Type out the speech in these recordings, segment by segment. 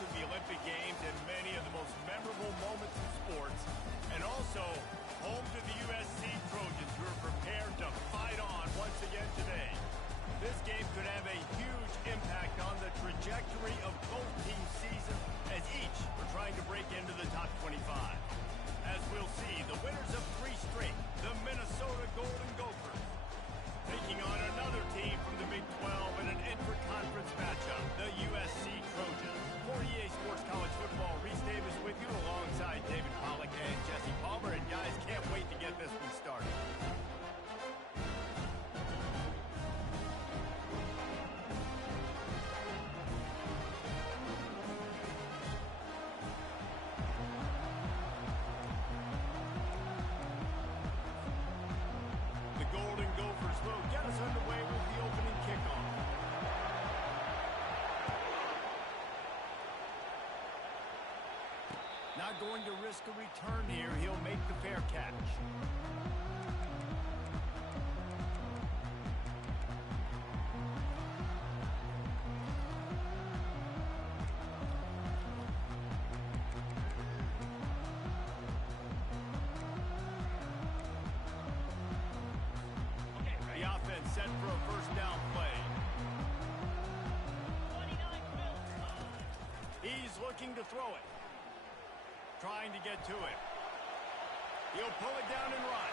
to the Olympic Games and many of the most memorable moments in sports, and also home to the USC Trojans, who are prepared to fight on once again today. This game could have a huge impact on the trajectory of both teams' seasons, as each are trying to break into the top 25. As we'll see, the winners of 3 straight, the Minnesota Golden Gophers, taking on another team from the Big 12 in an intra-conference matchup, the USC Trojans. For EA Sports College Football, Reese Davis with you alongside David Pollack and Jesse Palmer. And guys, can't wait to get this one started. The Golden Gophers will get us underway with the opening kickoff. Not going to risk a return here. He'll make the fair catch. The offense set for a first down play. He's looking to throw it. Trying to get to it. He'll pull it down and run.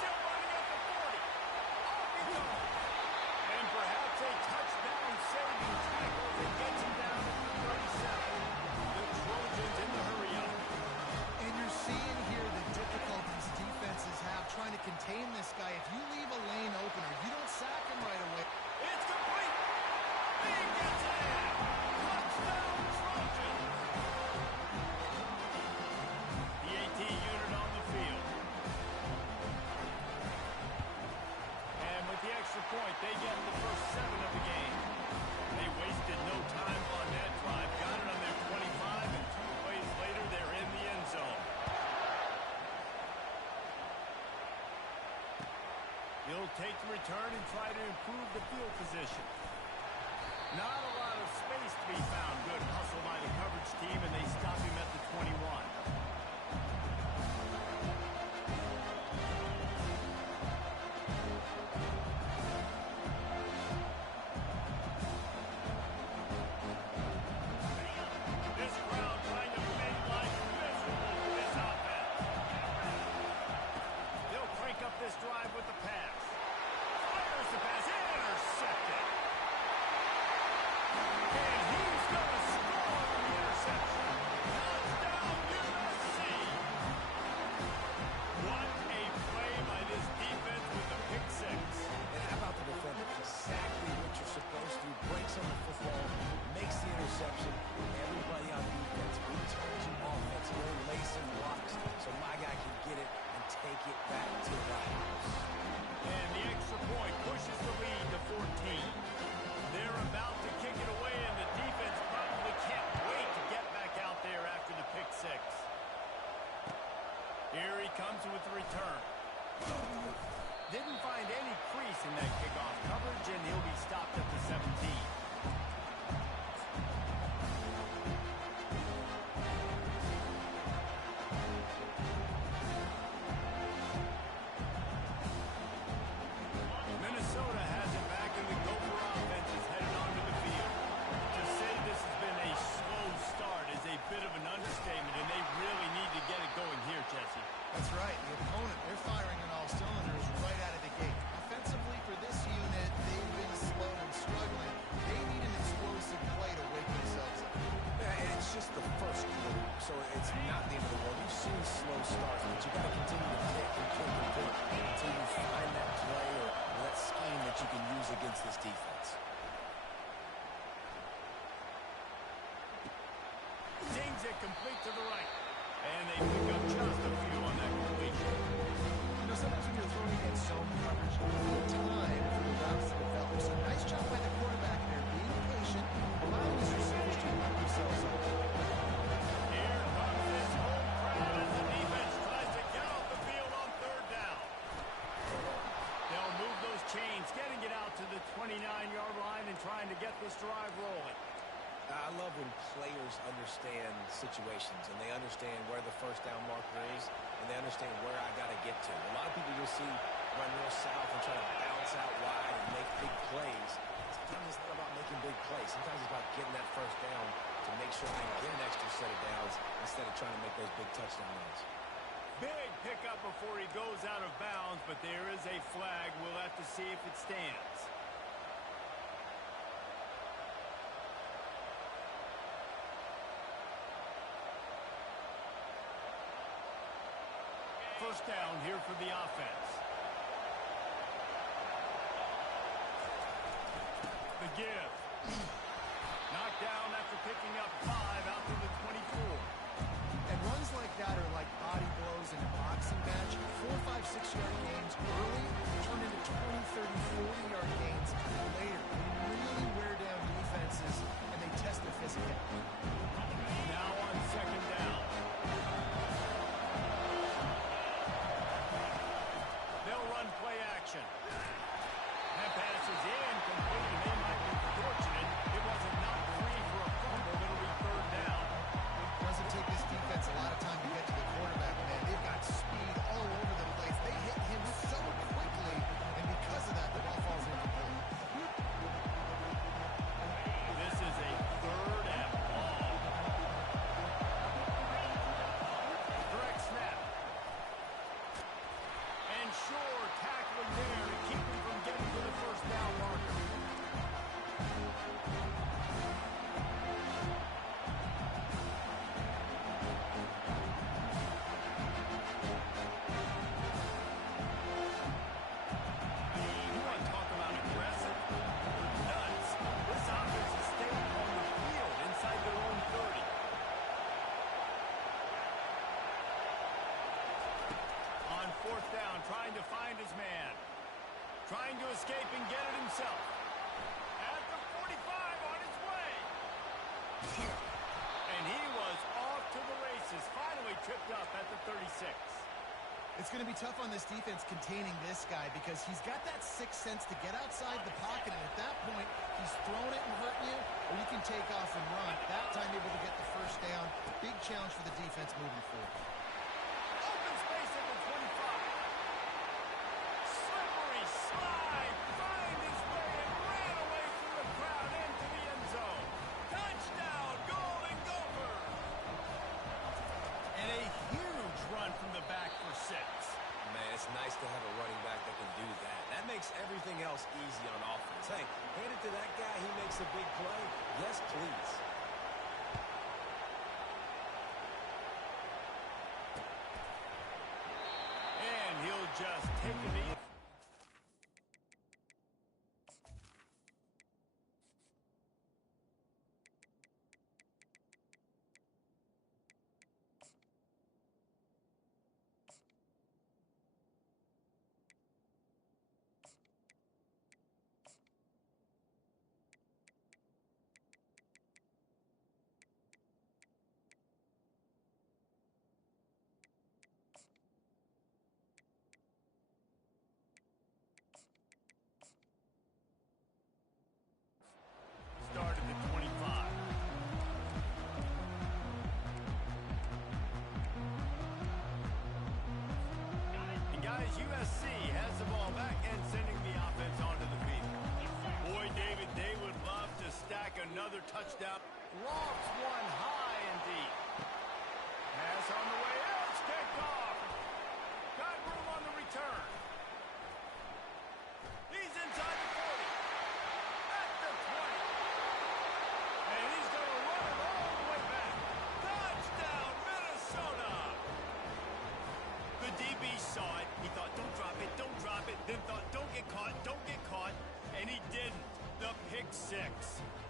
Still running up the 40. Off he goes. And perhaps a touchdown-saving tackle that gets him down to the 37. The Trojans in the hurry-up. And you're seeing here the difficulties defenses have trying to contain this guy. If you leave a lane open or you don't sack him right away. It's complete. He gets it in. Touchdown, Trojans. The AT unit on the field. And with the extra point, they get the first 7 of the game. They wasted no time on that drive. Got it on their 25, and 2 plays later, they're in the end zone. He'll take the return and try to improve the field position. Not a lot of space to be found. Good hustle by the coverage team, and they stop him at the 21. This drive with the pass. Fires the pass. Intercepted. And he's going to score on the interception. Touchdown, USC. What a play by this defense with the pick 6. And how about the defender? Exactly what you're supposed to. Breaks on the football, makes the interception. Everybody on defense returns offense. They're lacing blocks so my guy can get it and take it back to the house. And the extra point pushes the lead to 14. They're about to kick it away, and the defense probably can't wait to get back out there after the pick 6. Here he comes with the return. Didn't find any crease in that kickoff coverage, and he'll be stopped at the 17. Minnesota has it back, and the Gopher offense is headed onto the field. To say this has been a slow start is a bit of an understatement, and they really need to get it going here, Jesse. That's right. The opponent, they're firing on all cylinders right out of the gate. Offensively for this unit, they've been slow and struggling. They need an explosive play to wake themselves up. Yeah, and it's just the first quarter, so it's not the end of the world. You've seen slow starts, but you got to continue to pick and pick and pick until you find that play or that scheme that you can use against this defense. Dings it complete to the right. And they pick up just a few on that completion. You know, sometimes when you're throwing against zone coverage, you need time for the routes to develop. So nice job by the quarterback there, being patient, allowing his receivers to work themselves up. Here comes this home crowd as the defense tries to get off the field on 3rd down. They'll move those chains, getting it out to the 29-yard line and trying to get this drive rolling. I love when players understand situations and they understand where the first down marker is and they understand where I got to get to. A lot of people you'll see run north-south and try to bounce out wide and make big plays. Sometimes it's not about making big plays. Sometimes it's about getting that first down to make sure I get an extra set of downs instead of trying to make those big touchdown runs. Big pickup before he goes out of bounds, but there is a flag. We'll have to see if it stands. First down here for the offense. The give. Knocked down after picking up 5 out to the 24. And runs like that are like body blows in a boxing match. 4, 5, 6-yard gains early turn into 20, 30, 40-yard gains later. They really wear down defenses, and they test their physicality. Now on second down. They'll run play action. That pass is incomplete, and they might be fortunate it wasn't knocked free for a fumble. It'll be third down. It doesn't take this defense a lot of time to get to the quarterback, man. They've got speed all over the place. They hit him so quickly, and because of that, the ball falls incomplete. This is a third and long. Direct snap. And sure, tackling there to keep him from getting to the first down marker. You want to talk about aggressive? They're nuts. This offense is staying on the field inside their own 30. On fourth down, trying to find his man. Trying to escape and get it himself. At the 45 on his way. And he was off to the races. Finally tripped up at the 36. It's going to be tough on this defense containing this guy because he's got that sixth sense to get outside the pocket, and at that point, he's throwing it and hurting you, or you can take off and run. That time able to get the first down. Big challenge for the defense moving forward. Open space at the 25. Slippery slide. Find his way and ran away from the crowd into the end zone. Touchdown, Golden Gopher. And a huge run from the back for 6. Man, it's nice to have a running back that can do that. That makes everything else easy on offense. Hey, hand it to that guy, he makes a big play. Yes, please. And he'll just take a knee. Start at the 25. And guys, USC has the ball back and sending the offense onto the field. Boy, David, they would love to stack another touchdown. Lofts one high and deep. Pass on the way out. It's kicked off. Got room on the return. He's inside the 40. At the 20. And he's going to run it all the way back. Touchdown, Minnesota. The DB saw it. He thought, don't drop it, don't drop it. Then thought, don't get caught, don't get caught. And he didn't. The pick 6.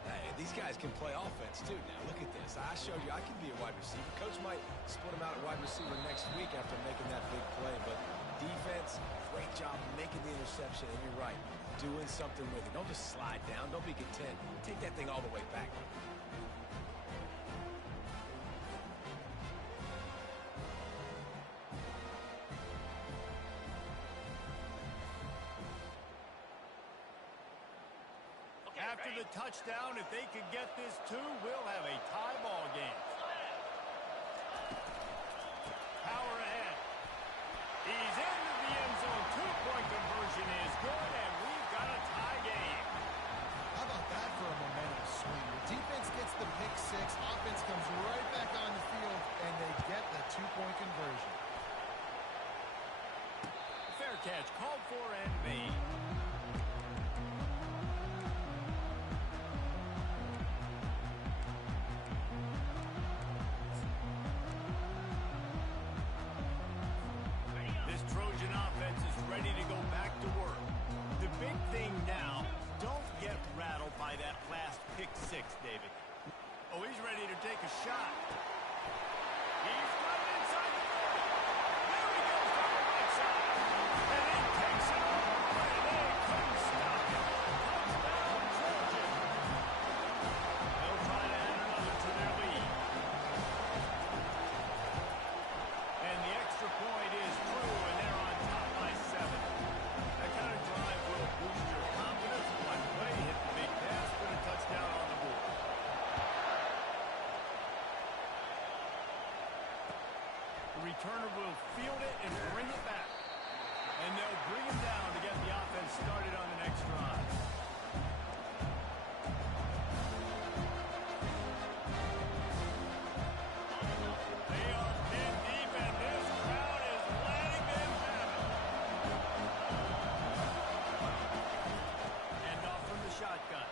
Hey, these guys can play offense, too. Now, look at this. I showed you I can be a wide receiver. Coach might split him out at wide receiver next week after making that big play. But defense, great job making the interception. And you're right, doing something with it. Don't just slide down. Don't be content. Take that thing all the way back. after the touchdown. If they could get this too, we'll have a tie ball game. Power ahead. He's into the end zone. Two-point conversion is good, and we've got a tie game. How about that for a momentum swing? The defense gets the pick six. Offense comes right back on the field, and they get the two-point conversion. Fair catch, called for and made. This Trojan offense is ready to go back to work. The big thing now, don't get rattled by that last pick six, David. Oh, he's ready to take a shot. He's got it inside the 30. There he goes down the right side. And he takes it all the way. They couldn't stop him. Touchdown, Trojan. They'll try to add another to their lead. And the extra point is true, and they're on top by 7. That kind of drive will boost your confidence. One play, hit the big pass, put a touchdown on the board. The returner will field it and bring it back. And they'll bring him down to get the offense started on the next drive. They are pin deep, and this crowd is letting them have it. And off from the shotgun.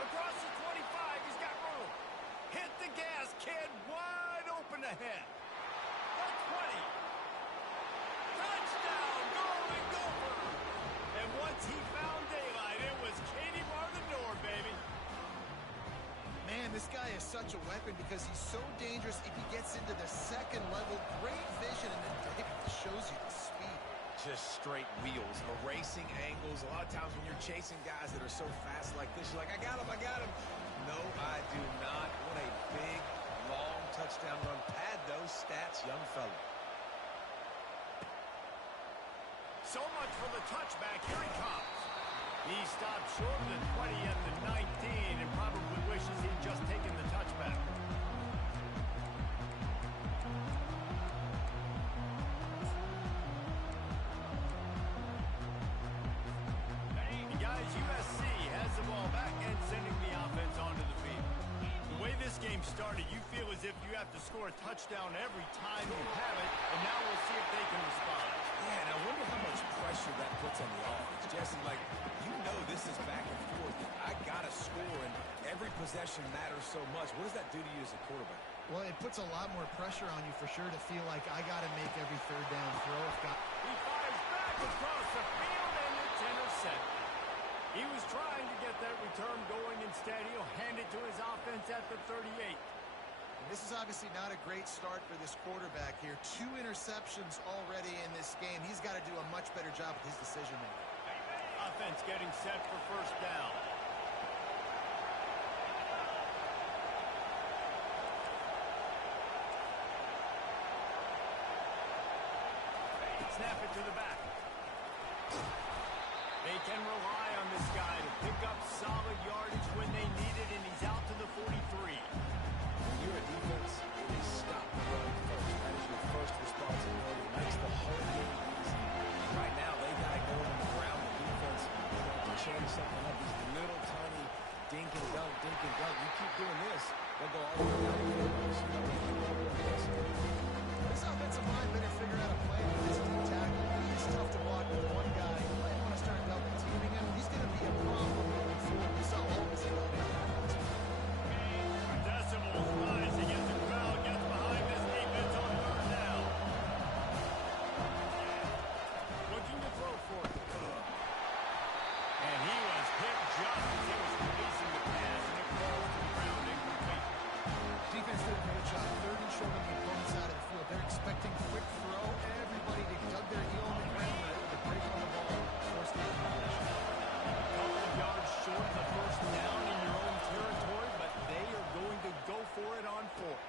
Across the 25, he's got room. Hit the gas, kid. Wide open ahead. The 20. Touchdown, Golden Gopher. And once he found daylight, it was Katie bar the door, baby. Man, this guy is such a weapon because he's so dangerous if he gets into the second level. Great vision, and then David shows you the speed. Just straight wheels, erasing angles. A lot of times when you're chasing guys that are so fast like this, you're like, I got him, I got him. No, I do not. What a big, long touchdown run. Pad those stats, young fella. So much for the touchback. Here he comes. He stopped short of the 20 at the 19 and probably wishes he'd just taken the touchback. And guys, USC has the ball back and sending the offense onto the field. The way this game started, you feel as if you have to score a touchdown every time you have it, and now we'll see if they can respond. Yeah, and I wonder how much pressure that puts on the offense. Jesse, like, you know this is back and forth. I got to score, and every possession matters so much. What does that do to you as a quarterback? Well, it puts a lot more pressure on you for sure to feel like I got to make every third down throw. He fires back across the field, and it's intercepted. He was trying to get that return going. Instead, he'll hand it to his offense at the 38. And this is obviously not a great start for this quarterback here. 2 interceptions already in this game. He's got to do a much better job with his decision-making. Offense getting set for first down. Snap it to the back. They can rely on this guy to pick up solid yardage when they need it, and he's out to the 43. When you're a defense, it is stop the run first. That is your first responsibility. It makes the whole game easy. Right now, they got to go on the ground. The defense is to change something up. These little tiny dink and dunk, dink and dunk. You keep doing this, they'll go all the way down the field. So This offensive line better figure out a plan with this deep tackle. He's tough to block with one guy. You might want to start double teaming him. He's going to be a problem moving forward. We saw all this in the Decibels rising as the crowd gets behind this defense on third down. Looking to throw for it. And he was hit just as he was releasing the pass, and it falls to the ground incomplete. defense did a great job. Third and short on the opponent's side of the field. They're expecting quick throw. Everybody dug their heel in the ground. They're able to break on the ball. Force the conversion. A couple of yards short of the first down in your own territory, but they are going to go for it on fourth.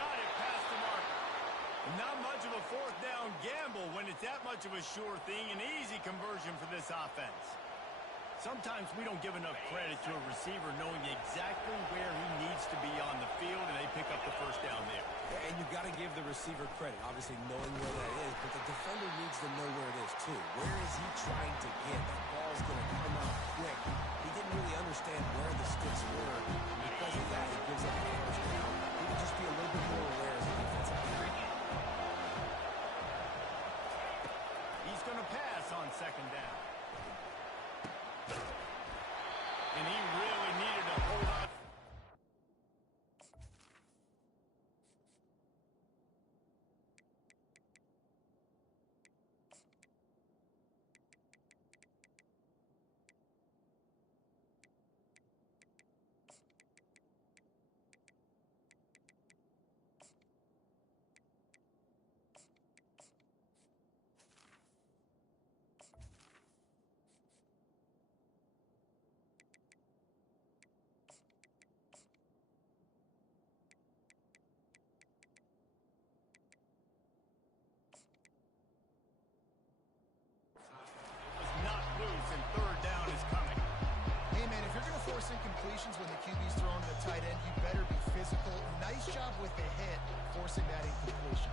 Got it past the marker. Not much of a fourth down gamble when it's that much of a sure thing. An easy conversion for this offense. Sometimes we don't give enough credit to a receiver knowing exactly where he needs to be on the field, and they pick up the first down there. And you've got to give the receiver credit, obviously knowing where that is, but the defender needs to know where it is too. Where is he trying to get? That ball's going to come out quick. He didn't really understand where the sticks were, and because of that, he gives up the first down. He can just be a little bit more aware as a defensive player. He's going to pass on second down. And he really needed to hold on. And third down is coming. Hey, man, if you're going to force incompletions when the QB's throwing to the tight end, you better be physical. Nice job with the hit, forcing that incompletion.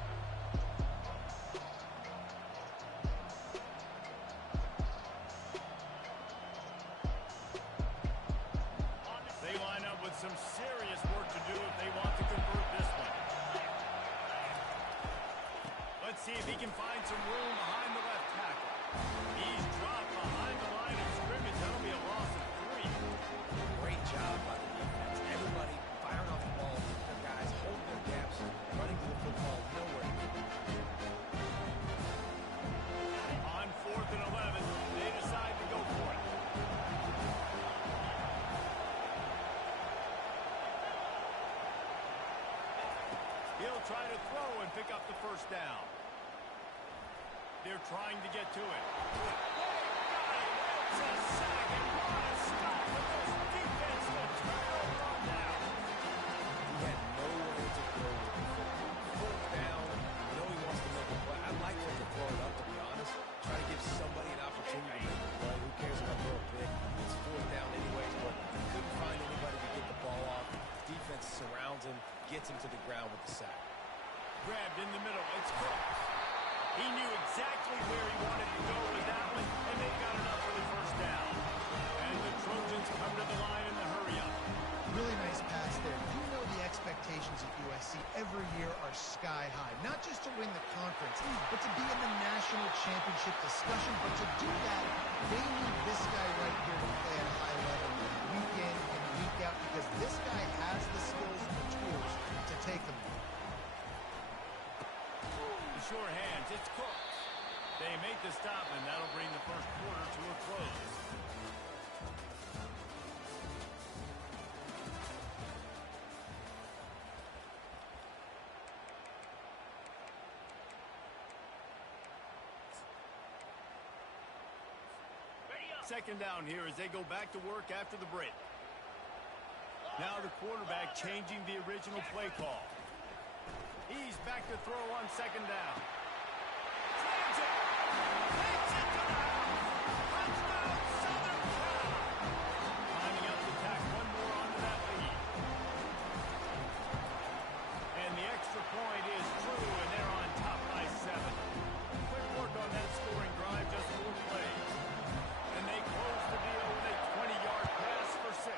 They line up with some serious work to do if they want to convert this one. Let's see if he can find some room behind the left tackle. He's dropped behind the line of scrimmage. That'll be a loss of 3. Great job by the defense. Everybody firing off the ball. Their guys holding their gaps, running to the football, nowhere. On 4th and 11, they decide to go for it. He'll try to throw and pick up the first down. They're trying to get to it. It's a sack, and what a stop with this defense to turn over on down. He had nowhere to go with the football. 4th down, you know he wants to make a play. I'd like him to throw it up, to be honest. Try to give somebody an opportunity to make a play. Who cares about throw a pick? It's 4th down anyways, but he couldn't find anybody to get the ball off. Defense surrounds him, gets him to the ground with the sack. Grabbed in the middle. It's Cooks. He knew exactly where he wanted to go with that one, and they got enough for the first down. And the Trojans come to the line in the hurry-up. Really nice pass there. You know the expectations at USC every year are sky high. Not just to win the conference, but to be in the national championship discussion. But to do that, they need this guy right here to play at a high level week in and week out, because this guy has the skills and the tools to take them there. Sure hands, it's Cooks. They make the stop, and that'll bring the first quarter to a close. Second down here as they go back to work after the break. Now the quarterback changing the original play call. He's back to throw on second down. Drives it. Takes it to the house. Touchdown, Southern Cal. Lining up to tack one more onto that lead. And the extra point is true, and they're on top by 7. Quick work on that scoring drive, just 4 plays. And they close the deal with a 20-yard pass for 6.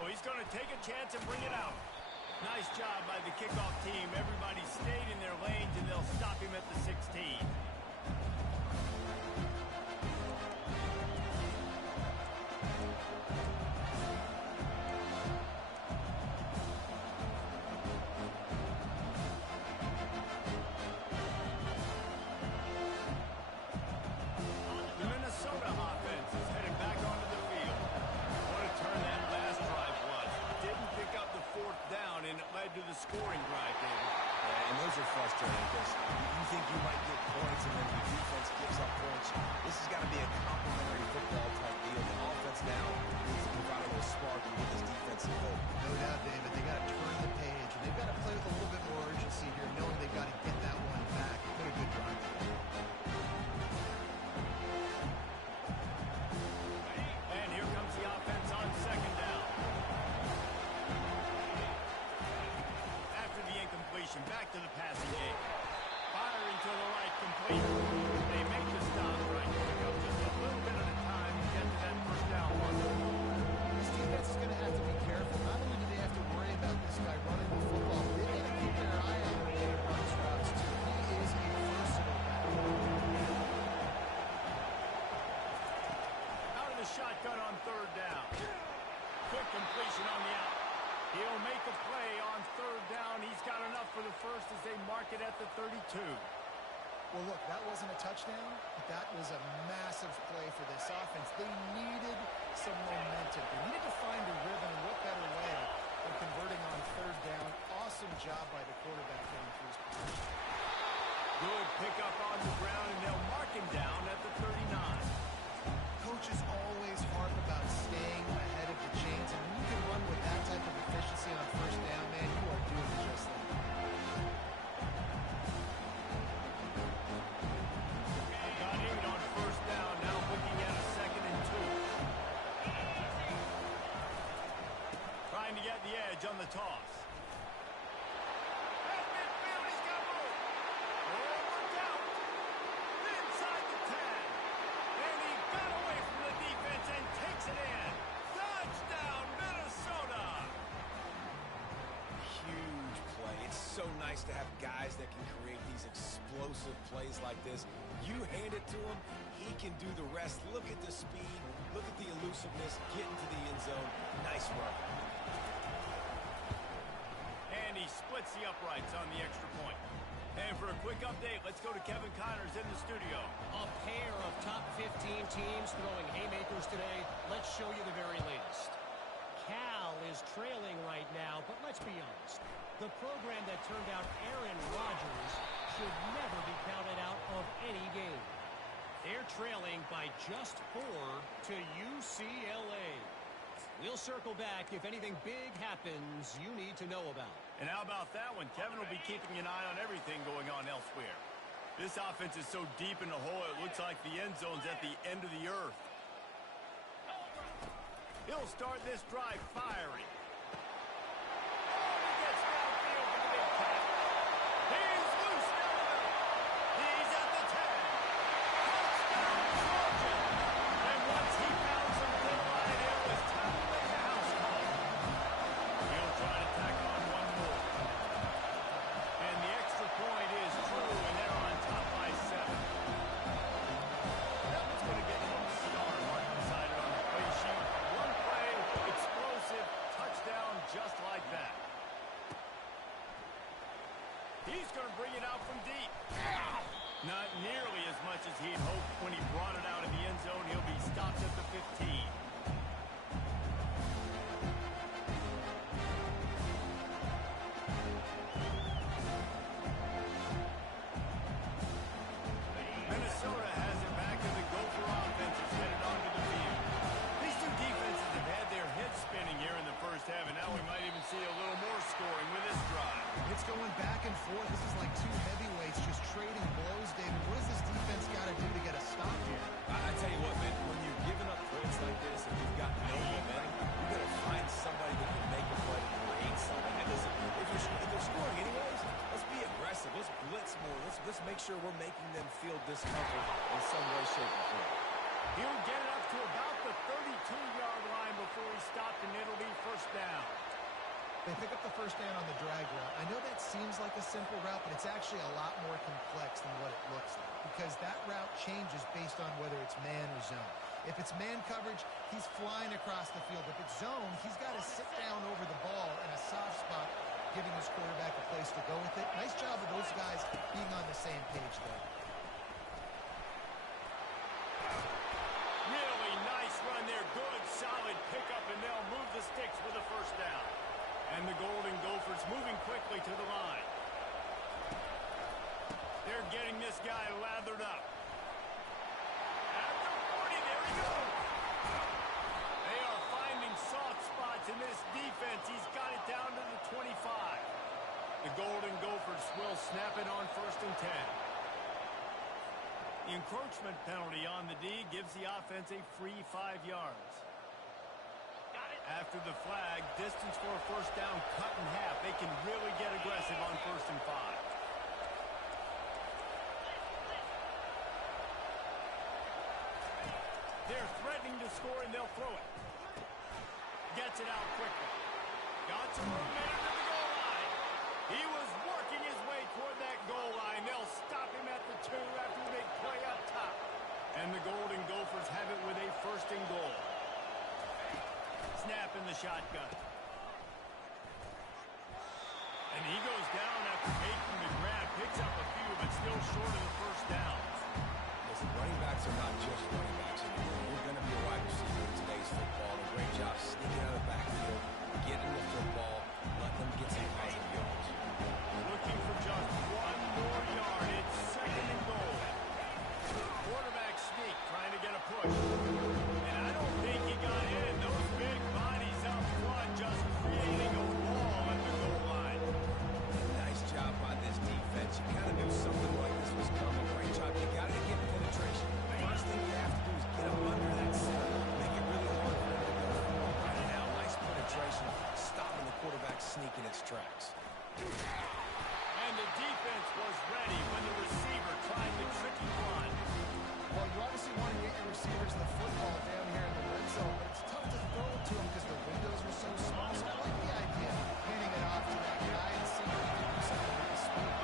Oh, he's going to take a chance and bring it out. Nice job by the kickoff team. Everybody stayed in their lanes, and they'll stop him at the 16. The Minnesota offense is headed back onto the field. What a turn that last drive was. Didn't pick up the 4th down, and it led to the scoring drive, David. And those are frustrating because you think you might get points, and then the defense third down. Quick completion on the out. He'll make a play on third down. He's got enough for the first as they mark it at the 32. Well, look, that wasn't a touchdown, but that was a massive play for this offense. They needed some momentum. They needed to find a rhythm, and what better way than converting on third down. Awesome job by the quarterback getting through his position. Good pickup on the ground, and they'll mark him down at the 39. Coaches always harp about staying ahead of the chains, and when you can run with that type of efficiency on first down, man, you are doing just that. Got 8 on first down, now looking at a 2nd and 2. Trying to get the edge on the toss. So nice to have guys that can create these explosive plays like this. You hand it to him, he can do the rest. Look at the speed, look at the elusiveness, get into the end zone. Nice run. And he splits the uprights on the extra point. And for a quick update, let's go to Kevin Connors in the studio. A pair of top 15 teams throwing haymakers today. Let's show you the very latest. Cal is trailing right now, but let's be honest. The program that turned out Aaron Rodgers should never be counted out of any game. They're trailing by just 4 to UCLA. We'll circle back if anything big happens you need to know about. And how about that one? Kevin will be keeping an eye on everything going on elsewhere. This offense is so deep in the hole, it looks like the end zone's at the end of the earth. He'll start this drive firing. Just like that. He's going to bring it out from deep. Not nearly as much as he'd hoped when he brought it out in the end zone. He'll be stopped at the 15. Minnesota has it back, and the Gopher offense is headed onto the field. These two defenses have had their heads spinning here in the first half, and now we might even see a little more scoring with this drive. It's going back and forth. This is like two heavyweights just trading blows, David. What does this defense got to do to get a stop here? I tell you what, man, when you're giving up points like this and you've got no momentum, you got to find somebody that can make a play to create something. And listen, if they're scoring anyways, let's be aggressive. Let's blitz more. Let's make sure we're making them feel discomfort in some way, shape, or form. He'll get it up to about the 32-yard line before he stopped, and it'll be first down. They pick up the first down on the drag route. I know that seems like a simple route, but it's actually a lot more complex than what it looks like, because that route changes based on whether it's man or zone. If it's man coverage, he's flying across the field. If it's zone, he's got to sit down over the ball in a soft spot, giving his quarterback a place to go with it. Nice job of those guys being on the same page there. Really nice run there. Good, solid pickup, and they'll move the sticks for the first down. And the Golden Gophers moving quickly to the line. They're getting this guy lathered up. At the 40, there he goes. They are finding soft spots in this defense. He's got it down to the 25. The Golden Gophers will snap it on 1st and 10. The encroachment penalty on the D gives the offense a free 5 yards. After the flag, distance for a first down cut in half. They can really get aggressive on 1st and 5. They're threatening to score, and they'll throw it. Gets it out quickly. Got some room there to the goal line. He was working his way toward that goal line. They'll stop him at the 2 after the big play up top. And the Golden Gophers have it with a 1st and goal. snap in the shotgun. And he goes down after making the grab. Picks up a few, but still short of the first down. Listen, running backs are not just running backs anymore. You're going to be a wide receiver in today's football. A great job sneaking out of the backfield, getting the football, letting them get some positive yards. Looking for just one more yard. It's second and goal. Quarterback sneak, trying to get a push. And I don't think he got in. Those big bodies up front just creating a wall at the goal line. Nice job by this defense. You kind of knew something like this was coming. Great job. You got to get penetration. First thing you have to do is get him under that center. Make it really hard for him to go forward. Right now, nice penetration, stopping the quarterback sneak in its tracks. And the defense was ready when the receiver tried the tricky run. Well, you obviously want to get your receivers the football down here in the red zone, but it's tough to throw it to them because the windows are so small. So I like the idea of handing it off to that guy and seeing if he can do something with his speed.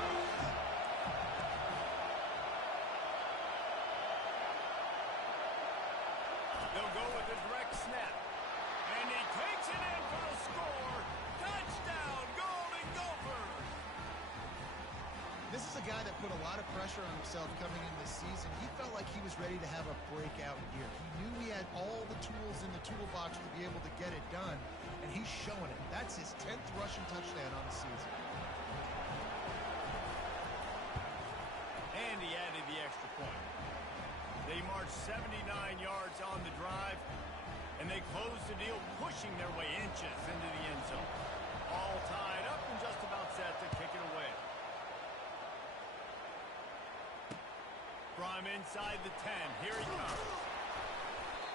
They'll go with a direct snap. And he takes it in for the score. Touchdown, Golden Gophers! This is a guy that put a lot of pressure on himself coming into this season. He felt like he was ready to have a breakout year. He knew he had all the tools in the toolbox to be able to get it done, and he's showing it. That's his 10th rushing touchdown on the season. And he added the extra point. They marched 79 yards on the drive, and they closed the deal, pushing their way inches into the end zone. All tied up and just about set to kick it away. From inside the 10, here he comes.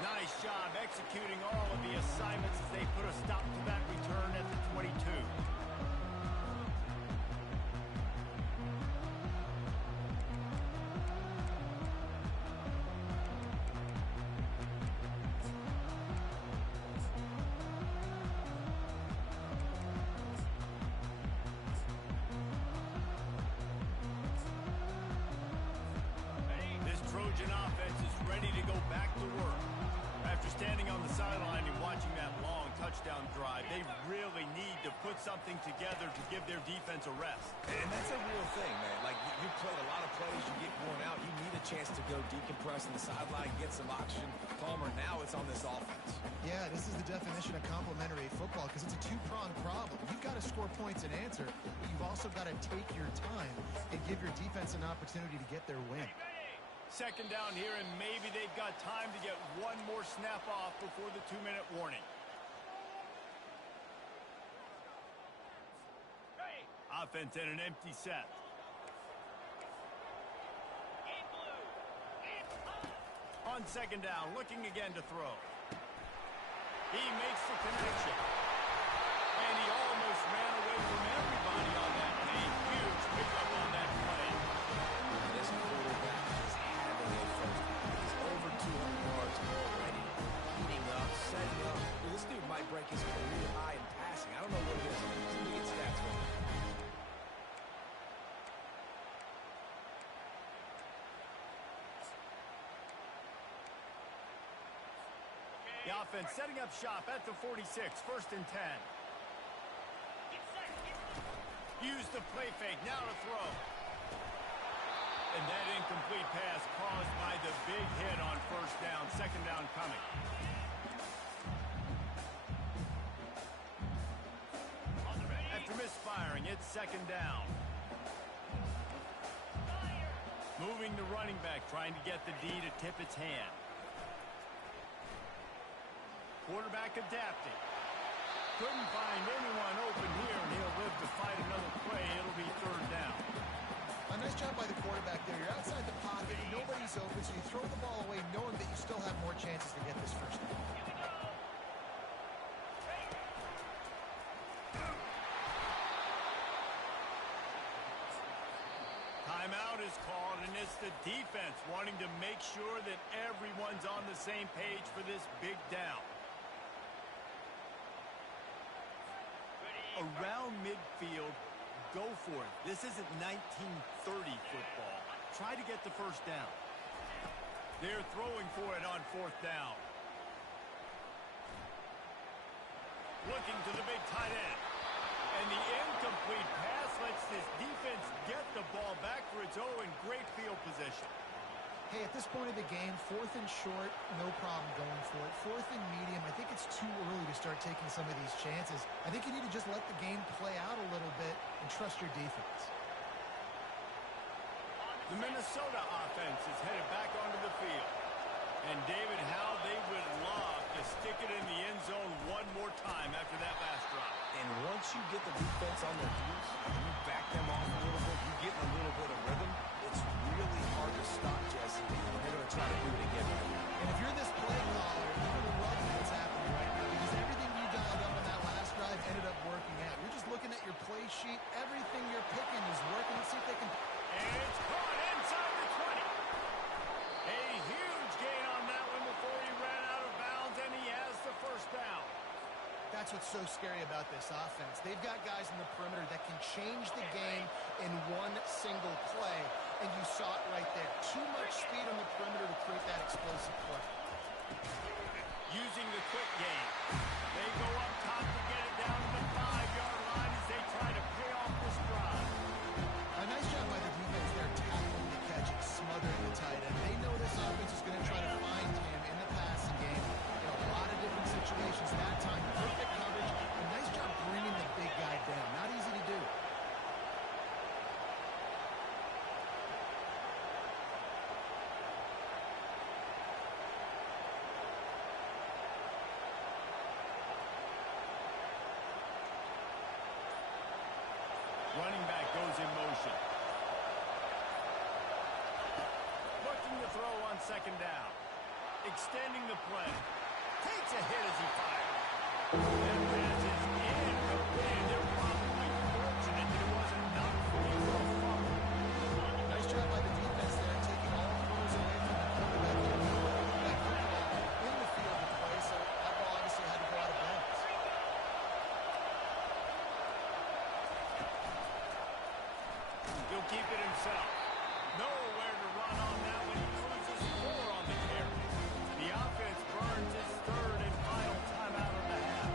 Nice job executing all of the assignments as they put a stop to that return at the 22. Trojan offense is ready to go back to work. After standing on the sideline and watching that long touchdown drive, they really need to put something together to give their defense a rest. And that's a real thing, man. Like, you played a lot of plays, you get worn out, you need a chance to go decompress on the sideline, get some oxygen. Palmer, now it's on this offense. Yeah, this is the definition of complementary football because it's a two-pronged problem. You've got to score points and answer, but you've also got to take your time and give your defense an opportunity to get their win. Second down here, and maybe they've got time to get one more snap off before the 2-minute warning. Offense in an empty set. On second down, looking again to throw. He makes the connection. And he almost ran away from everybody on that play. Huge pickup on that play. This quarterback is having a first. He's over 200 yards already. Heating up, setting up. This dude might break his career high in passing. I don't know what it is. Let me get stats from him. The offense setting up shop at the 46, first and 10. Use the play fake, now to throw. And that incomplete pass caused by the big hit on first down, second down coming. After misfiring, it's second down. Moving the running back, trying to get the D to tip its hand. Quarterback adapting. Couldn't find anyone open here, and he'll live to fight another play. It'll be third down. A nice job by the quarterback there. You're outside the pocket, nobody's open, so you throw the ball away knowing that you still have more chances to get this first down. Timeout is called, and it's the defense wanting to make sure that everyone's on the same page for this big down. Around midfield, go for it. This isn't 1930 football. Try to get the first down. They're throwing for it on fourth down. Looking to the big tight end. And the incomplete pass lets this defense get the ball back for its own great field position. Hey, at this point of the game, 4th and short, no problem going for it. 4th and medium, I think it's too early to start taking some of these chances. I think you need to just let the game play out a little bit and trust your defense. The Minnesota offense is headed back onto the field. And David, how they would love to stick it in the end zone one more time after that last drive. And once you get the defense on their heels and you back them off a little bit, you get in a little bit of rhythm, it's really hard to stop, Jesse. And they're going to try to do it again. And if you're this play caller, you're going to love what's happening right now because everything you dialed up in that last drive ended up working out. You're just looking at your play sheet. Everything you're picking is working. Let's see if they can... And it's caught inside the 20. A huge gain on that one before he ran out of bounds, and he has the first down. That's what's so scary about this offense. They've got guys in the perimeter that can change the game in one single play, and you saw it right there. Too much speed on the perimeter to create that explosive play. Using the quick game. They go up top to get it down to the 5-yard line as they try to pay off this drive. A nice job by the defense there tackling the catch and smothering the tight end. They know this offense is going to try to find him in the passing game in a lot of different situations. That time, perfect coverage. A nice job bringing the big guy down. Not easy to do. Running back goes in motion. Looking to throw on second down. Extending the play. Takes a hit as he fires. That pass is incomplete. They're probably fortunate that it wasn't enough for a fumble. Nice job by the defense there, taking all throws away from the quarterback. That football in the field to play, so that ball obviously had to go out of bounds. He'll keep it himself. Nowhere to run on that when he cruises 4 on the carry. The offense burns his 3rd and final timeout of the half.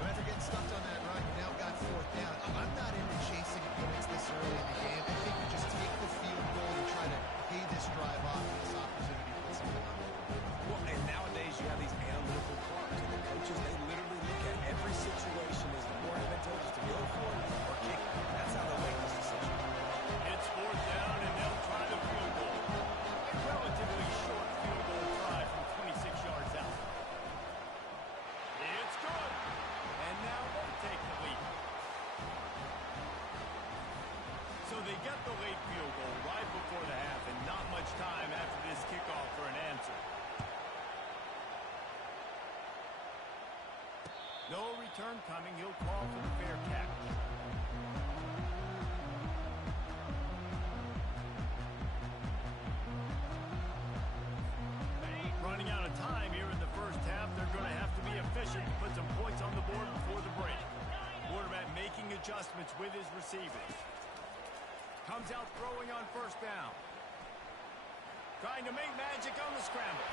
But after getting stumped on that run, you now got 4th down. I'm not into chasing points this early in the game. I think you just take the field goal and try to pay this drive off with this opportunity to put something on the board. Well, and nowadays you have these analytical clocks, and the coaches, they literally look at every situation. Is it more advantageous to go for it or kick it? That's how they make this decision. It's 4th down, and they'll try the field goal. A relatively short field goal try from 26 yards out. It's good. And now they take the lead. So they get the late field goal right before the half, and not much time after this kickoff for an answer. No return coming. He'll call for the fair catch. Running out of time here in the first half. They're going to have to be efficient to put some points on the board before the break. Quarterback making adjustments with his receivers. Comes out throwing on 1st down. Trying to make magic on the scramble.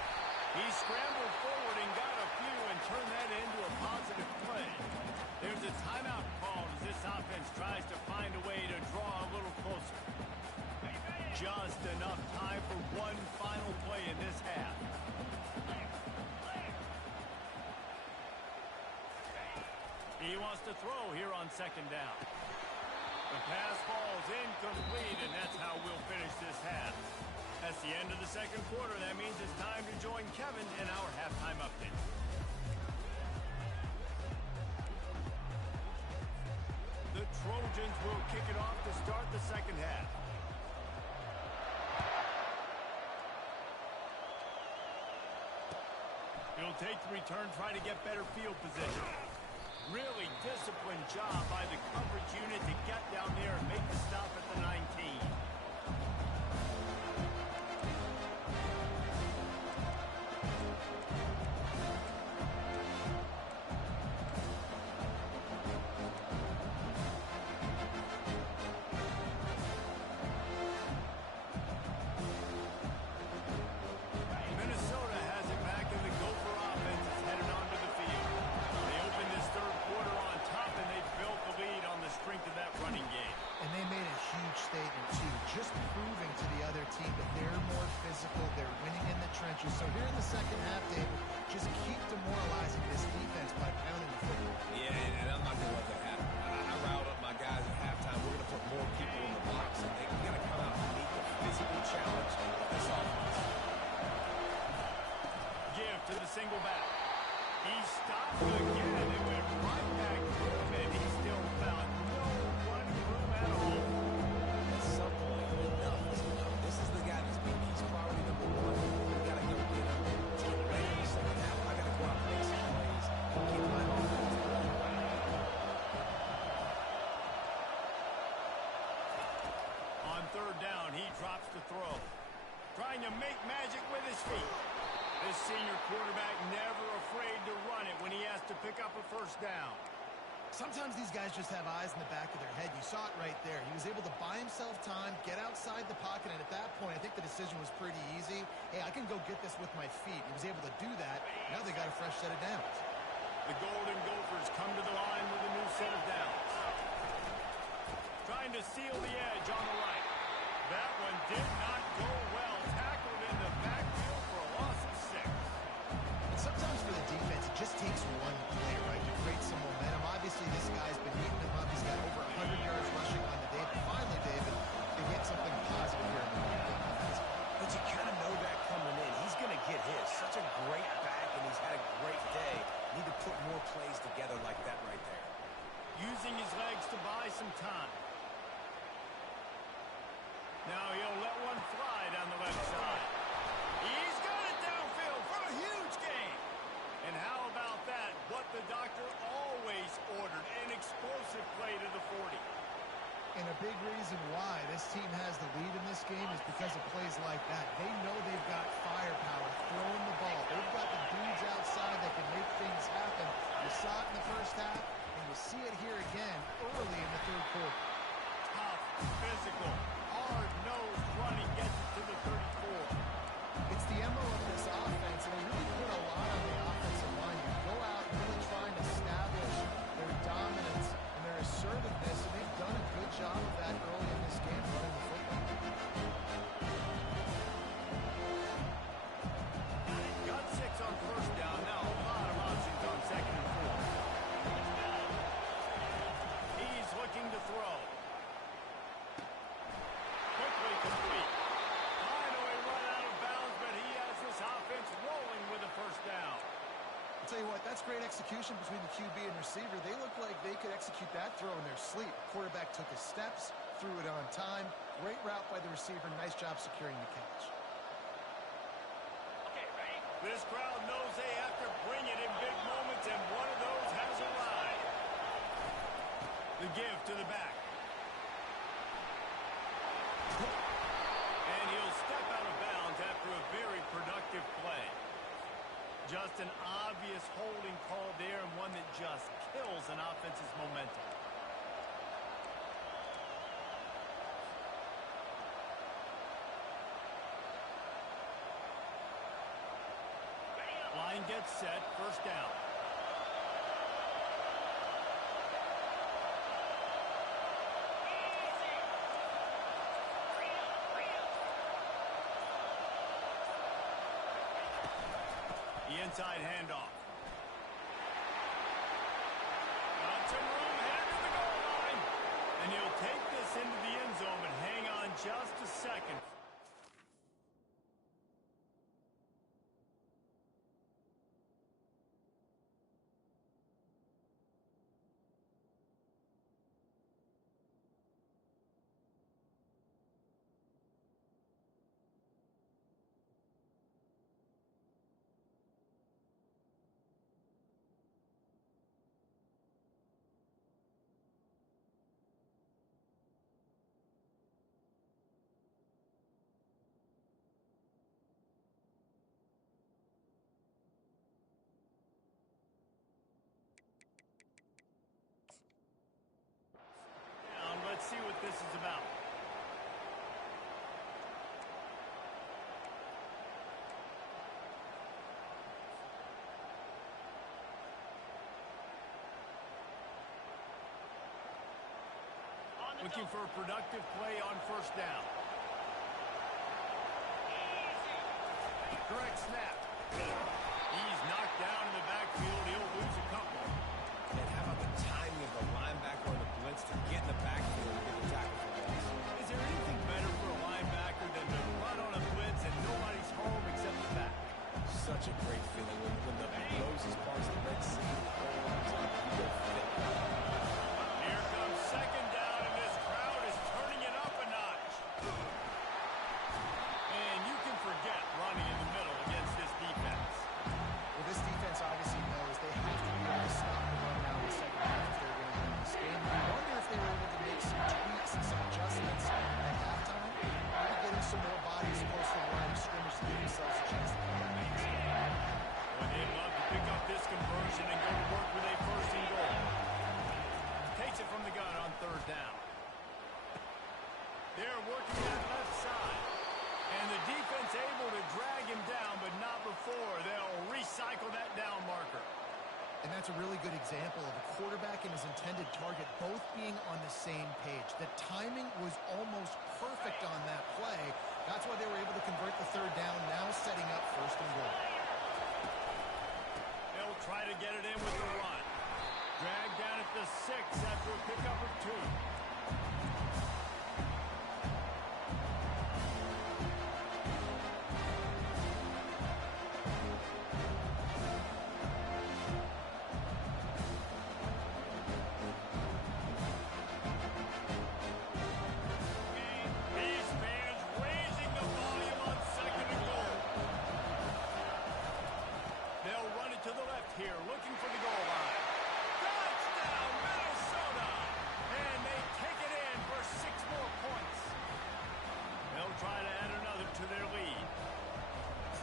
He scrambled forward and got a few and turned that into a positive play. There's a timeout called as this offense tries to find a way to draw a little closer. Just enough time for one final play in this half. He wants to throw here on 2nd down. The pass falls incomplete, and that's how we'll finish this half. That's the end of the 2nd quarter. That means it's time to join Kevin in our halftime update. The Trojans will kick it off to start the 2nd half. He'll take the return, try to get better field position. Really disciplined job by the coverage unit to get down there and make the stop at the 19. Minnesota has it back, and the Gopher offense is headed onto the field. They open this 3rd coaches. So here in the second half, David, just keep demoralizing this defense by pounding the football. Yeah, and I'm not going to let that happen. I riled up my guys at halftime. We're going to put more people in the box, and they're going to come out and meet the physical challenge of this offense. Give to the single back. He stopped again and went right back to him, and he still found no running room at all. At some point, enough is enough. This is the guy that's been he's priority number one. We got to go get him. Later in the second half, I got to go out and make some plays and keep my offense going. On third down, he drops the throw. Trying to make magic with his feet. This senior quarterback never afraid to run it when he has to pick up a first down. Sometimes these guys just have eyes in the back of their head. You saw it right there. He was able to buy himself time, get outside the pocket, and at that point, I think the decision was pretty easy. Hey, I can go get this with my feet. He was able to do that. Now they got a fresh set of downs. The Golden Gophers come to the line with a new set of downs. Trying to seal the edge on the right. That one did not go well. Tackled in the backfield for a loss of 6. And sometimes for the defense, it just takes one play, right, to create some momentum. Obviously, this guy's been heating him up. He's got over 100 yards rushing on the day. But finally, David, they get something positive here in the defense. But you kind of know that coming in. He's going to get his. Such a great back, and he's had a great day. Need to put more plays together like that right there. Using his legs to buy some time. Now he'll let one fly down the left side. He's got it downfield for a huge gain. And how about that? What the doctor always ordered, an explosive play to the 40. And a big reason why this team has the lead in this game is because of plays like that. They know they've got firepower throwing the ball. They've got the dudes outside that can make things happen. You saw it in the first half, and you see it here again early in the third quarter. Tough, physical, hard-nosed running gets it to the 34. It's the MO of this offense, and they really put a lot on the offensive line. You go out and really try and establish their dominance and their assertiveness, and they've done a good job of that early in this game, running the football. Got 6 on first down. Now a lot of options on second and 4. He's looking to throw. Quickly complete. Finally run out of bounds, but he has this offense rolling with a first down. I'll tell you what, that's great execution between the QB and receiver. They look like they could execute that throw in their sleep. Quarterback took his steps, threw it on time. Great route by the receiver. Nice job securing the catch. Okay, ready? This crowd knows they have to bring it in big moments, and one of those has arrived. The give to the back. And he'll step out of bounds after a very productive play. Just an obvious holding call there, and one that just kills an offense's momentum. Line gets set, first down. The inside handoff. Got some room, headed to the goal line. And he'll take this into the end zone, but hang on just a second. Let's see what this is about. Looking for a productive play on first down. correct snap. He's knocked down in the backfield. He'll lose a couple. And how about the timing of the linebacker on the blitz to get in the backfield and get the tackle for loss? Is there anything better for a linebacker than to run on a blitz and nobody's home except the back? Such a great feeling when the Moses parts the Red Sea. Here comes second down, and this crowd is turning it up a notch. And you can forget running in the middle against this defense. Well, this defense obviously knows they have to be able to stop the run now in the second half if they're going to win this game. I wonder if they were able to make some tweaks and some adjustments at halftime. Maybe getting some more bodies close to the line of scrimmage to give themselves a chance to come back in this game. Well, they'd love to pick up this conversion and go to work with a first and goal. Takes it from the gun on third down. They're working that left side. And the defense able to drag him down, but not before. They'll recycle that down marker. And that's a really good example of a quarterback and his intended target both being on the same page. The timing was almost perfect on that play. That's why they were able to convert the third down, now setting up first and goal. They'll try to get it in with the run. Drag down at the 6 after a pickup of 2. These fans raising the volume on second and goal. They'll run it to the left here, looking for the goal line. Touchdown, Minnesota! And they take it in for 6 more points. They'll try to add another to their lead.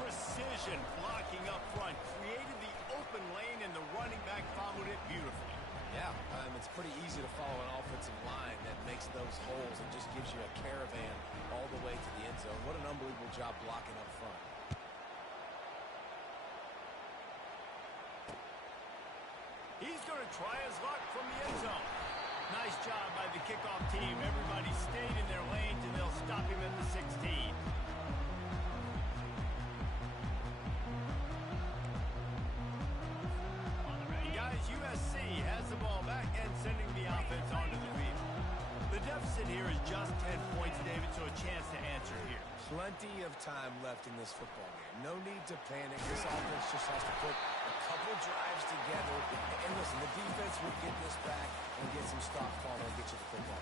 Precision blocking up front created the open lane, and the running back followed it beautifully. Yeah, it's pretty easy to follow an offensive line that makes those holes and just gives you a caravan all the way to the end zone. What an unbelievable job blocking up front. He's going to try his luck from the end zone. Nice job by the kickoff team. Everybody stayed in their lanes, and they'll stop him at the 16. And guys, USC has the ball back and sending the offense onto the field. The deficit here is just 10 points, David, so a chance to answer here. Plenty of time left in this football game. No need to panic. This offense just has to put a couple drives together. And listen, the defense will get this back and get some stop follow and get you the football.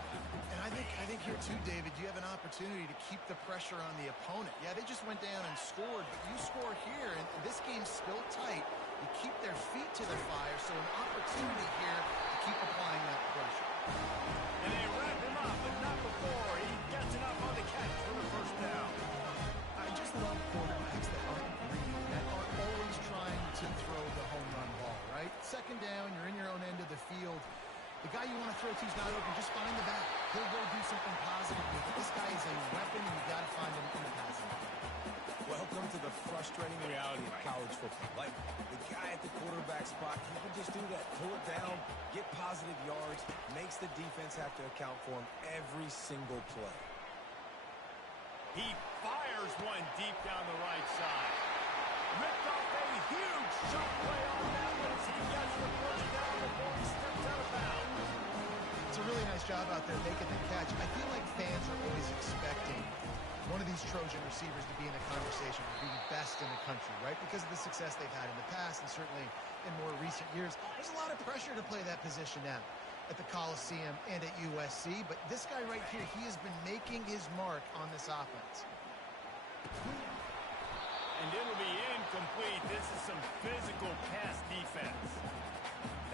And I think here too, David, you have an opportunity to keep the pressure on the opponent. Yeah, they just went down and scored, but you score here, and this game's still tight. You keep their feet to the fire, so an opportunity here to keep applying that pressure. And they wrap him up, but not before he gets enough on the catch for the first down. I just love quarterbacks that aren't greedy, that aren't always trying to throw the home run ball, right? Second down, you're in your own end of the field. The guy you want to throw to is not open. Just find the back. He'll go do something positive with it. This guy is a weapon, and you got to find him in the passing game. Welcome to the frustrating reality of college football. Like, the guy at the quarterback spot, he can just do that. Pull it down, get positive yards, makes the defense have to account for him every single play. He fires one deep down the right side. Ripped off a huge shot play on that one as he gets the first down before he steps out of bounds. It's a really nice job out there making the catch. I feel like fans are always expecting one of these Trojan receivers to be in the conversation for being best in the country, right? Because of the success they've had in the past and certainly in more recent years. There's a lot of pressure to play that position now at the Coliseum and at USC, but this guy right here, he has been making his mark on this offense. And it'll be incomplete. This is some physical pass defense.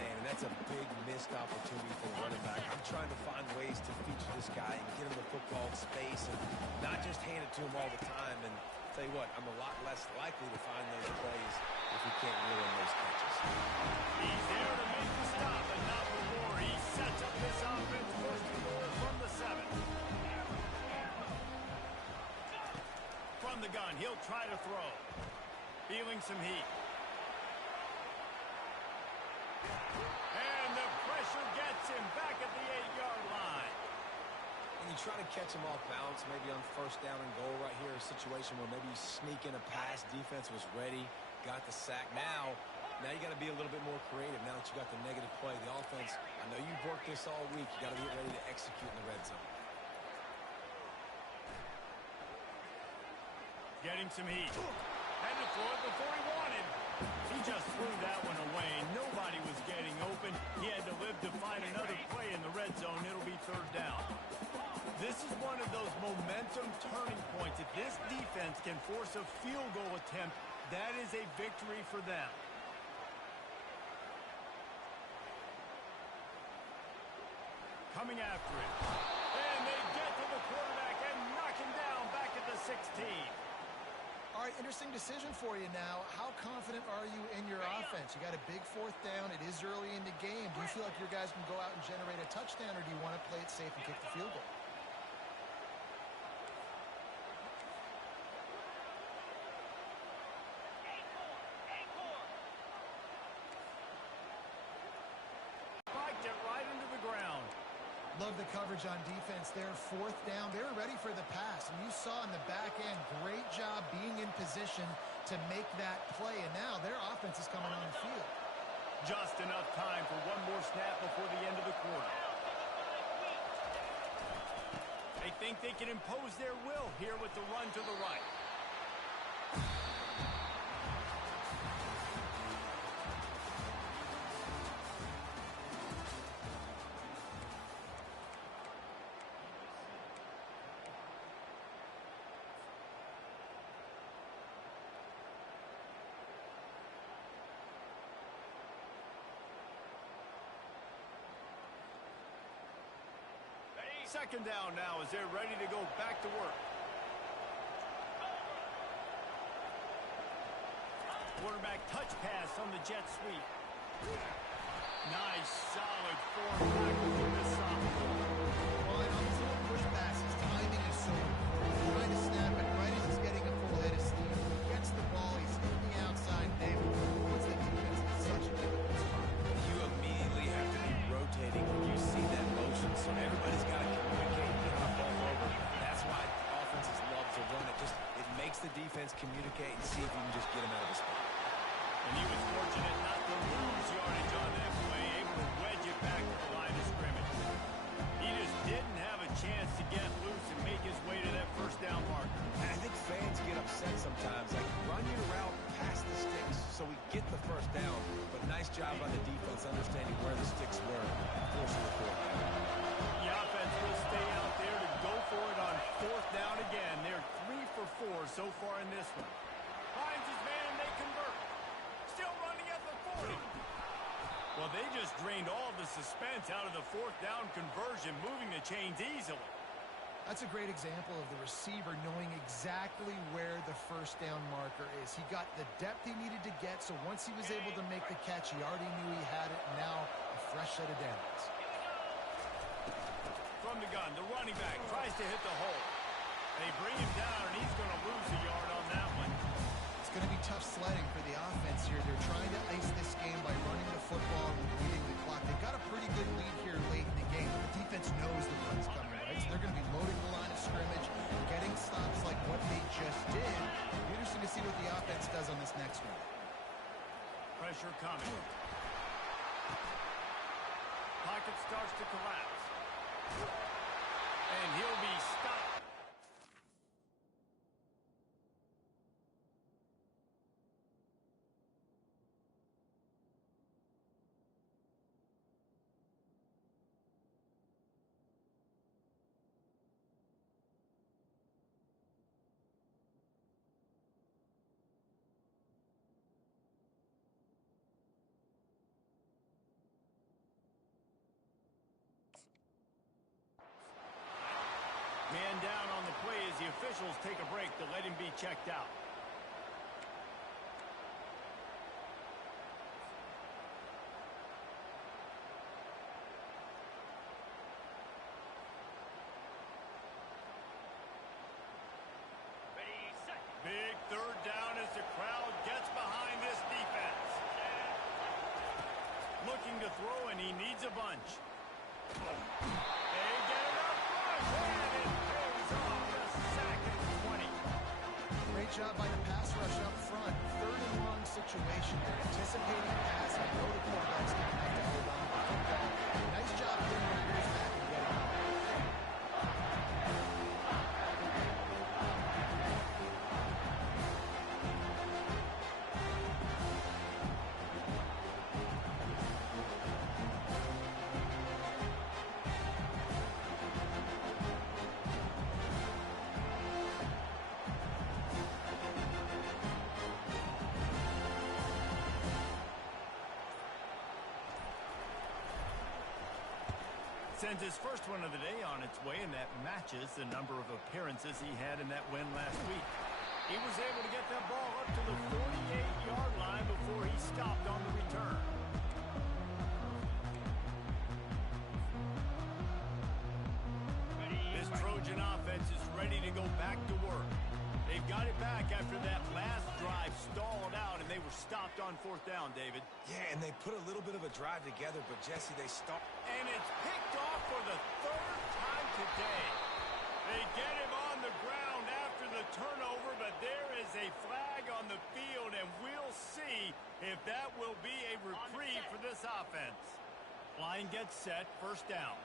Man, and that's a big missed opportunity for the running back. I'm trying to find ways to feature this guy and get him the football in space and not just hand it to him all the time. And tell you what, I'm a lot less likely to find those plays if we can't reel in those catches. He's there to make the stop, and not before he sets up this offense first and goal from the 7. From the gun, he'll try to throw. Feeling some heat. And the pressure gets him back at the 8-yard line. And you try to catch them off balance, maybe on first down and goal right here, a situation where maybe you sneak in a pass, defense was ready, got the sack. Now you got to be a little bit more creative now that you got the negative play. The offense, I know you've worked this all week. You got to get ready to execute in the red zone. Getting some heat. Had to throw it before he wanted. He just threw that one away. Nobody was getting open. He had to live to find another play in the red zone. It'll be third down. This is one of those momentum turning points. If this defense can force a field goal attempt, that is a victory for them. Coming after it. And they get to the quarterback and knock him down back at the 16. All right, interesting decision for you now. How confident are you in your offense? You got a big fourth down. It is early in the game. Do you feel like your guys can go out and generate a touchdown, or do you want to play it safe and kick the field goal? Spiked it right into the ground. Love the coverage on defense there. Fourth down. They were ready for the pass. And you saw in the back end, great job being in position to make that play. And now their offense is coming on the field. Just enough time for one more snap before the end of the quarter. They think they can impose their will here with the run to the right. Second down now as they're ready to go back to work. Quarterback touch pass on the jet sweep. Nice, solid form tackle from this sophomore. Well, and on these little push passes, timing is so important. Trying to snap it right as he's getting a full head of steam. He gets the ball, he's hitting the outside. David, puts the defense in such a difficult spot. You immediately have to be rotating when you see that motion, so everybody's got to communicate and get the ball over. That's why offenses love to run it. It makes the defense communicate and see if you can just get him out of his spot. And he was fortunate not to lose yardage on that play, able to wedge it back to the line of scrimmage. He just didn't have a chance to get loose and make his way to that first down marker. And I think fans get upset sometimes, like run your route past the sticks so we get the first down. But nice job by the defense understanding where the sticks were and forcing the quarterback. The offense will stay out there to go for it on fourth down again. They're 3 for 4 so far in this one. Finds his man and they convert. Still running at the 40. Well, they just drained all the suspense out of the fourth down conversion, moving the chains easily. That's a great example of the receiver knowing exactly where the first down marker is. He got the depth he needed to get, so once he was able to make the catch, he already knew he had it, and now a fresh set of downs. From the gun, the running back tries to hit the hole. They bring him down, and he's going to lose a yard on that one. It's going to be tough sledding for the offense here. They're trying to ice this game by running the football and beating the clock. They've got a pretty good lead here late in the game, but the defense knows the run's coming, right? So they're going to be loading the line of scrimmage, getting stops like what they just did. It'll be interesting to see what the offense does on this next one. Pressure coming. Pocket starts to collapse. And he'll be stopped. Man down on the play as the officials take a break to let him be checked out. Ready, set. Big third down as the crowd gets behind this defense. Looking to throw, and he needs a bunch. They get it up front. And it pays off the sack at 20. Great job by the pass rush up front. Third and long situation. They're anticipating the pass. I know the quarterback's going to have to hold on to the football. Nice job getting their ears back and getting on. Sends his first one of the day on its way, and that matches the number of appearances he had in that win last week. He was able to get that ball up to the 48-yard line before he stopped on the return. This Trojan offense is ready to go back to work. They've got it back after that last drive stalled out, and they were stopped on fourth down, David. Yeah, and they put a little bit of a drive together, but Jesse, they stopped. And it's picked off for the third time today. They get him on the ground after the turnover, but there is a flag on the field, and we'll see if that will be a reprieve for this offense. Line gets set, first down.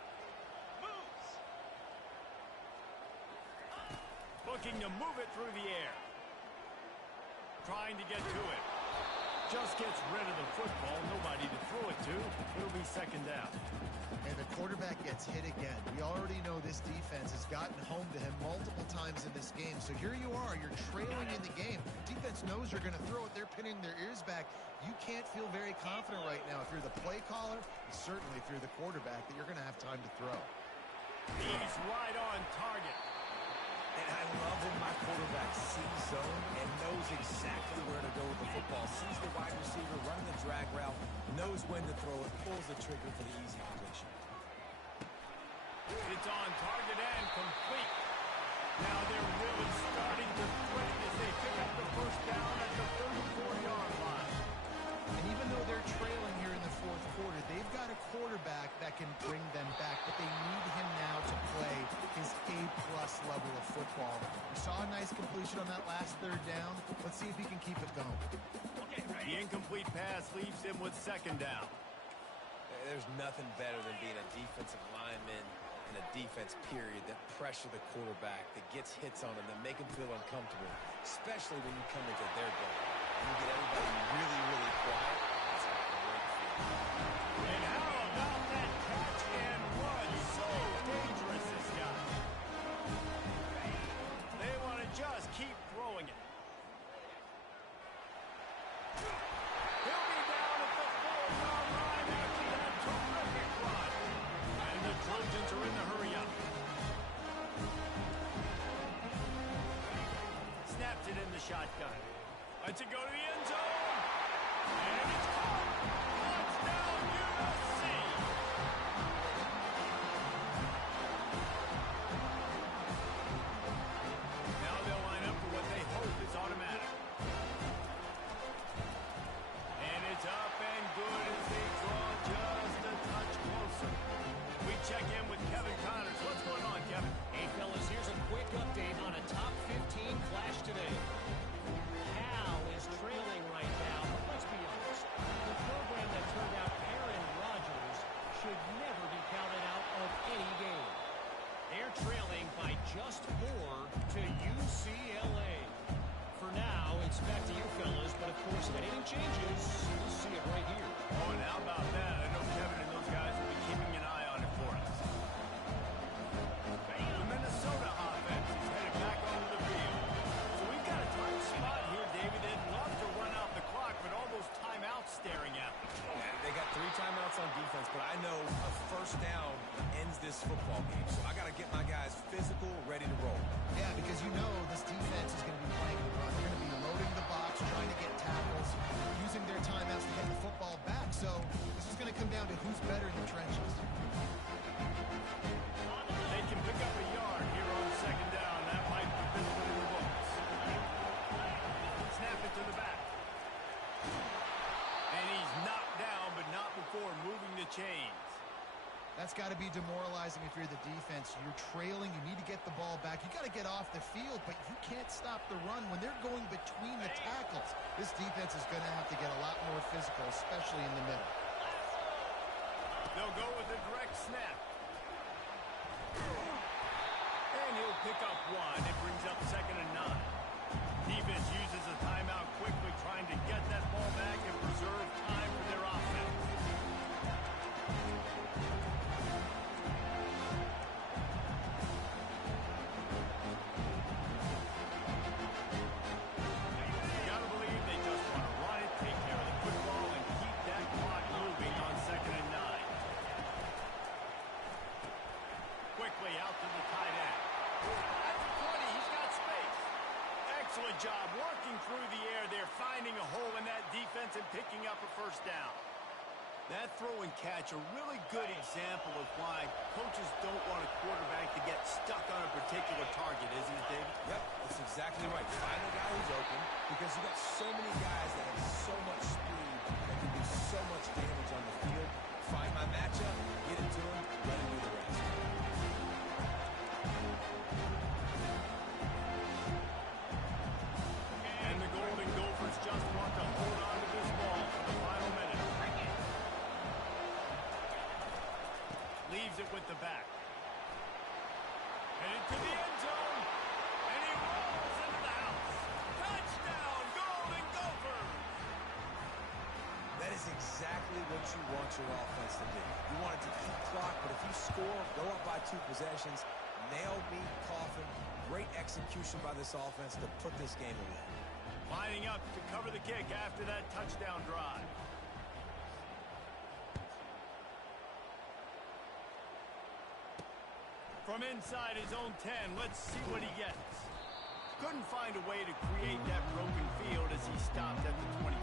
Looking to move it through the air. Trying to get to it. Just gets rid of the football. Nobody to throw it to. It'll be second down. And the quarterback gets hit again. We already know this defense has gotten home to him multiple times in this game. So here you are. You're trailing in the game. Defense knows you're going to throw it. They're pinning their ears back. You can't feel very confident right now if you're the play caller, and certainly if you're the quarterback, that you're going to have time to throw. He's right on target. And I love when my quarterback sees zone and knows exactly where to go with the football. Sees the wide receiver running the drag route, knows when to throw it, pulls the trigger for the easy completion. It's on target and complete. Now they're really starting to threaten as they pick up the first down at the 34-yard line. And even though they're trailing here in the fourth quarter, they've got a quarterback that can bring them back, but they need him now to play his A-plus level of football. We saw a nice completion on that last third down. Let's see if he can keep it going. The incomplete pass leaves him with second down. There's nothing better than being a defensive lineman in a defense period that pressure the quarterback, that gets hits on him, that make him feel uncomfortable, especially when you come into their goal. And you get everybody really, really quiet. That's a great feeling. And how about that catch and run? So dangerous, this guy. They want to just keep throwing it. He'll be down at the 4-yard line after that terrific run. And the Trojans are in the hurry-up. Snaps it in the shotgun. Lets it go to the end zone. And it's caught. Touchdown, USC. Now they'll line up for what they hope is automatic. And it's up and good as they draw just a touch closer. We check in with Kevin Connors. What's going on, Kevin? Hey, fellas, here's a quick update on a top 15 clash today. Cal is trailing right now, but let's be honest. The program that turned out Aaron Rodgers should never be counted out of any game. They're trailing by just 4 to UCLA. For now, it's back to you fellas, but of course, if anything changes, you'll see it right here. Oh, and how about that? I know Kevin and those guys will be keeping an eye on it for us. The Minnesota offense is headed back onto the field. So we've got a tight spot here, David. They'd love to run out the clock, but all those timeouts staring at them. Yeah, they got 3 timeouts on defense, but I know a first down ends this football game. So I got to get my guys physical, ready to roll. Yeah, because you know this defense is going to be playing the run. They're going to be loading the box, trying to get tackles, using their timeouts to get the football back. So this is going to come down to who's better in the trenches. They can pick up a yard here on second down. That might be visible in the books. Snap it to the back. And he's knocked down, but not before moving the chains. That That's got to be demoralizing if you're the defense. You're trailing. You need to get the ball back. You got to get off the field, but you can't stop the run when they're going between the tackles. This defense is going to have to get a lot more physical, especially in the middle. They'll go with a direct snap. And he'll pick up one. It brings up 2nd and 9. Defense uses a timeout quickly, trying to get that ball back and preserve time for their offense. You gotta believe they just want to run it, take care of the football, and keep that clock moving on 2nd and 9. Quickly out to the tight end. At the 20, he's got space. Excellent job working through the air there, finding a hole in that defense and picking up a first down. That throw and catch, a really good example of why coaches don't want a quarterback to get stuck on a particular target, isn't it, David? Yep, that's exactly right. Find the guy who's open, because you got so many guys that have so much speed that can do so much damage on the field. Find my matchup, get it to him, let him do the rest. And the Golden Gophers just want to hold on to this ball for the final minute. Leaves it with the back. And into the end zone. And he rolls into the house. Touchdown, Golden Gophers! That is exactly what you want your offense to do. You want it to keep clock, but if you score, go up by 2 possessions, nail beat Coffin. Great execution by this offense to put this game away. Lining up to cover the kick after that touchdown drive. From inside his own 10, let's see what he gets. Couldn't find a way to create that broken field as he stopped at the 25.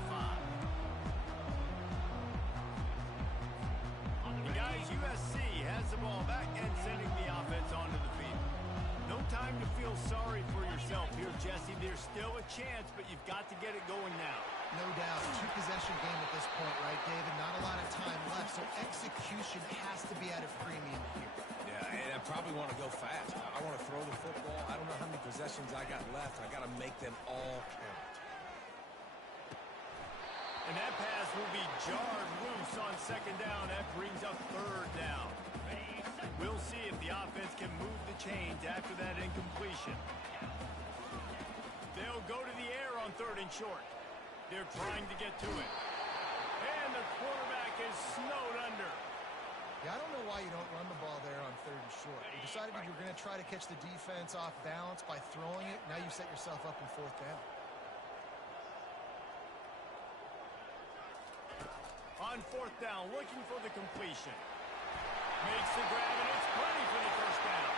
The guys, USC has the ball back and sending the offense onto the field. No time to feel sorry for yourself here, Jesse. There's still a chance, but you've got to get it going now. No doubt. 2-possession game at this point, right, David? Not a lot of time left, so execution has to be at a premium here. Yeah, and I probably want to go fast. I want to throw the football. I don't know how many possessions I got left. I got to make them all count. And that pass will be jarred loose on 2nd down. That brings up 3rd down. We'll see if the offense can move the chains after that incompletion. They'll go to the air on 3rd and short. They're trying to get to it. And the quarterback is snowed under. Yeah, I don't know why you don't run the ball there on 3rd and short. You decided you were going to try to catch the defense off balance by throwing it. Now you set yourself up in 4th down. On 4th down, looking for the completion. Makes the grab, and it's plenty for the first down.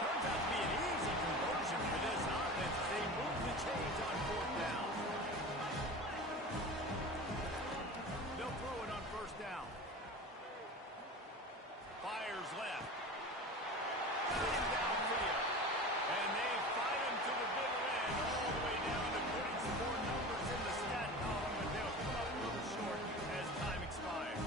Turns out to be an easy conversion for this offense as they move the chains on 4th down. They'll throw it on 1st down. Fires left. Got him downfield. And they fight him to the bitter end all the way down to putting some more numbers in the stat column, but they'll come up a little short as time expires.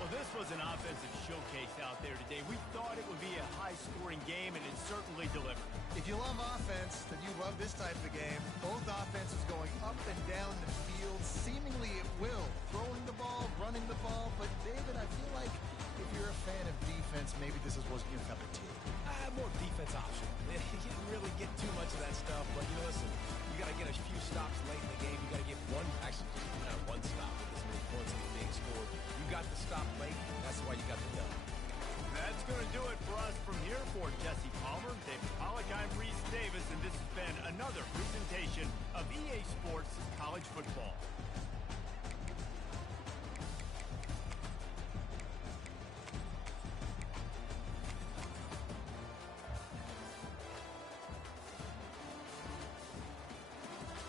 Well, this was an offensive showcase out there today. We thought it would be a high-scoring game, and it certainly delivered. If you love offense, then you love this type of game. Both offenses going up and down the field, seemingly at will. Throwing the ball, running the ball. But, David, I feel like if you're a fan of defense, maybe this wasn't your cup of tea. More defense option. You didn't really get too much of that stuff, but listen, you got to get a few stops late in the game. You got to get not one stop with this many points being scored. You got the stop late. That's why you got the dub. That's going to do it for us from here. For Jesse Palmer, David Pollack, I'm Reese Davis, and this has been another presentation of EA Sports College Football.